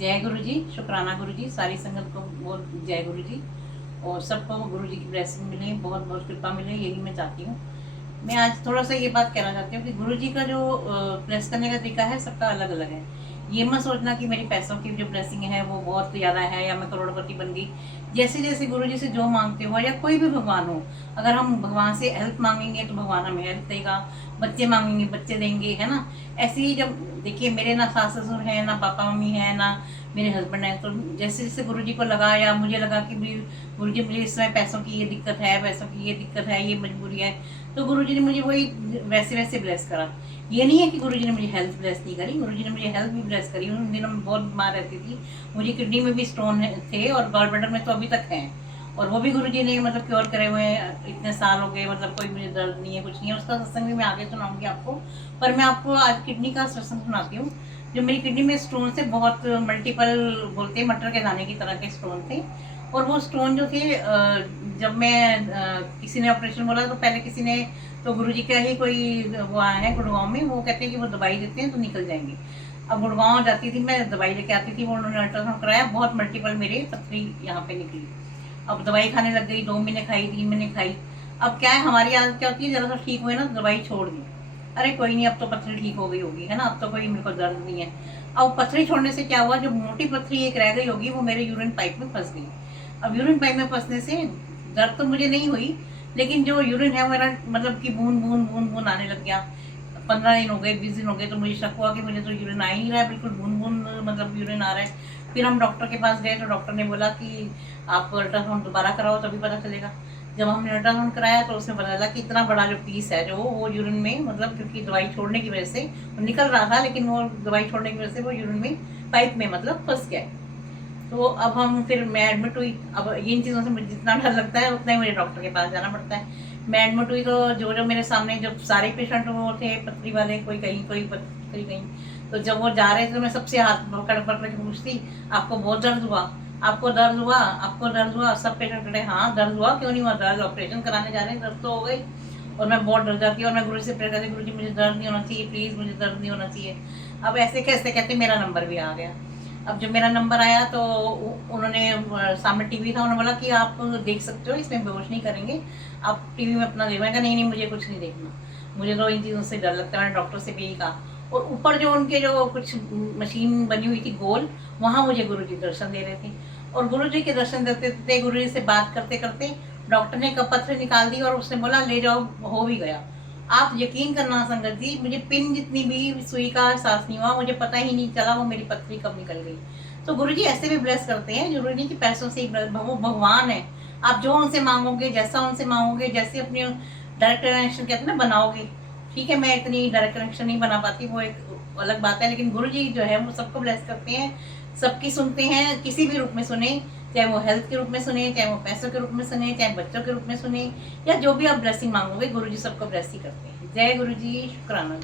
जय गुरु जी, शुक्राना गुरु जी, सारी संगत को बहुत जय गुरु जी। और सबको गुरु जी की ब्लेसिंग मिले, बहुत बहुत कृपा मिले, यही मैं चाहती हूँ। मैं आज थोड़ा सा ये बात कहना चाहती हूँ कि गुरु जी का जो ब्लेस करने का तरीका है सबका अलग अलग है। ये मत सोचना कि मेरी पैसों की जो ब्लेसिंग है वो बहुत ज़्यादा है या मैं करोड़पति बन गई। जैसे जैसे गुरु जी से जो मांगते हो या कोई भी भगवान हो, अगर हम भगवान से हेल्प मांगेंगे तो भगवान हमें हेल्प देगा, बच्चे मांगेंगे बच्चे देंगे, है ना। ऐसे ही जब देखिए, मेरे ना सास ससुर है, ना पापा मम्मी है, ना मेरे हस्बैंड है, तो जैसे जैसे गुरु जी को लगा या मुझे लगा कि गुरु जी मुझे इस समय पैसों की ये दिक्कत है, पैसों की ये दिक्कत है, ये मजबूरी है, तो गुरु जी ने मुझे वही वैसे वैसे ब्लेस करा। ये नहीं है कि गुरु जी ने मुझे हेल्थ ब्लेस नहीं करी, गुरु जी ने मुझे हेल्थ भी ब्लेस करी। उन दिनों में बहुत बीमार रहती थी, मुझे किडनी में भी स्टोन थे और गॉल ब्लैडर में तो अभी तक हैं। और वो भी गुरु जी ने मतलब क्योर करे हुए हैं, इतने साल हो गए, मतलब कोई मुझे दर्द नहीं है, कुछ नहीं है। उसका सत्संग भी मैं आगे सुनाऊंगी आपको, पर मैं आपको आज किडनी का सत्संग सुनाती हूँ। जो मेरी किडनी में स्टोन थे, बहुत मल्टीपल, बोलते हैं मटर के दाने की तरह के स्टोन थे। और वो स्टोन जो थे, जब मैं किसी ने ऑपरेशन बोला तो पहले किसी ने, तो गुरु जी का ही कोई वो आया है गुड़गांव में, वो कहते हैं कि वो दवाई देते हैं तो निकल जाएंगे। अब गुड़गांव जाती थी मैं, दवाई लेके आती थी, वो उन्होंने अल्ट्रासाउंड कराया, बहुत मल्टीपल मेरे पथरी यहाँ पे निकली। अब दवाई खाने लग गई, 2 महीने खाई, 3 महीने खाई। अब क्या है, हमारी आदत क्या होती है, जरा सा ठीक हुए ना तो दवाई छोड़ दी। अरे कोई नहीं, अब तो पथरी ठीक हो गई होगी, है ना, अब तो कोई मेरे को दर्द नहीं है। अब पथरी छोड़ने से क्या हुआ, जो मोटी पथरी एक रह गई होगी वो मेरे यूरिन पाइप में फंस गई। अब यूरिन पाइप में फंसने से दर्द तो मुझे नहीं हुई, लेकिन जो यूरिन है मेरा, मतलब कि बूंद बूंद बूंद बूंद आने लग गया। 15 दिन हो गए, 20 दिन हो गए, तो मुझे शक हुआ कि मुझे तो यूरिन आ ही नहीं रहा है, बिल्कुल बूंद बूंद मतलब यूरिन आ रहा है। फिर हम डॉक्टर के पास गए तो डॉक्टर ने बोला कि आप अल्ट्रासाउंड दोबारा कराओ तभी पता चलेगा। जब हमने अल्ट्रासाउंड कराया तो उसमें पता चला कि इतना बड़ा जो पीस है, जो वो यूरिन में, मतलब क्योंकि दवाई छोड़ने की वजह से वो निकल रहा था, लेकिन वो दवाई छोड़ने की वजह से वो यूरिन में, पाइप में मतलब फंस गया। तो अब हम, फिर मैं एडमिट हुई। अब इन चीज़ों से मुझे जितना डर लगता है उतना ही मुझे डॉक्टर के पास जाना पड़ता है। मैं एडमिट हुई तो जो जो मेरे सामने जो सारे पेशेंट वो थे पथरी वाले, कोई कहीं कोई पथरी कहीं, तो जब वो जा रहे थे तो मैं सबसे हाथ पकड़ पकड़ के पूछती, आपको बहुत दर्द हुआ, आपको दर्द हुआ, आपको दर्द हुआ। सब पेशेंट कहते हाँ दर्द हुआ, क्यों नहीं हुआ दर्द, ऑपरेशन कराने जा रहे हैं, दर्द तो हो गई। और मैं बहुत डर जाती हूँ और मैं गुरु से प्रे करती, गुरु जी मुझे दर्द नहीं होना चाहिए, प्लीज़ मुझे दर्द नहीं होना चाहिए। अब ऐसे कैसे कहते मेरा नंबर भी आ गया। अब जब मेरा नंबर आया तो उन्होंने, सामने टीवी था, उन्होंने बोला कि आप देख सकते हो, इसमें बेहोश नहीं करेंगे, आप टीवी में अपना देखो। मैं कहा नहीं नहीं, मुझे कुछ नहीं देखना, मुझे तो इन चीज़ों से डर लगता है। मैंने डॉक्टर से भी यही कहा। और ऊपर जो उनके जो कुछ मशीन बनी हुई थी गोल, वहाँ मुझे गुरु जी दर्शन दे रहे थे। और गुरु जी के दर्शन देते थे, गुरु जी से बात करते करते डॉक्टर ने पत्र निकाल दी और उसने बोला ले जाओ, हो भी गया। आप यकीन करना संगत जी, मुझे पिन जितनी भी सुई का एहसास नहीं हुआ, मुझे पता ही नहीं चला वो मेरी पथरी कब निकल गई। तो गुरु जी ऐसे भी ब्लेस करते हैं, जरूरी नहीं कि पैसों से ही वो भगवान है। आप जो उनसे मांगोगे, जैसा उनसे मांगोगे, जैसे अपनी डायरेक्ट कनेक्शन कहते हैं ना बनाओगे। ठीक है, मैं इतनी डायरेक्ट कनेक्शन नहीं बना पाती, वो एक अलग बात है, लेकिन गुरु जी जो है वो सबको ब्लेस करते हैं, सबकी सुनते हैं, किसी भी रूप में सुने, चाहे वो हेल्थ के रूप में सुने, चाहे वो पैसों के रूप में सुने, चाहे बच्चों के रूप में सुने, या जो भी आप ब्लेसिंग मांगोगे, गुरु जी सबको ब्लेस ही करते हैं। जय गुरु जी, शुक्राना।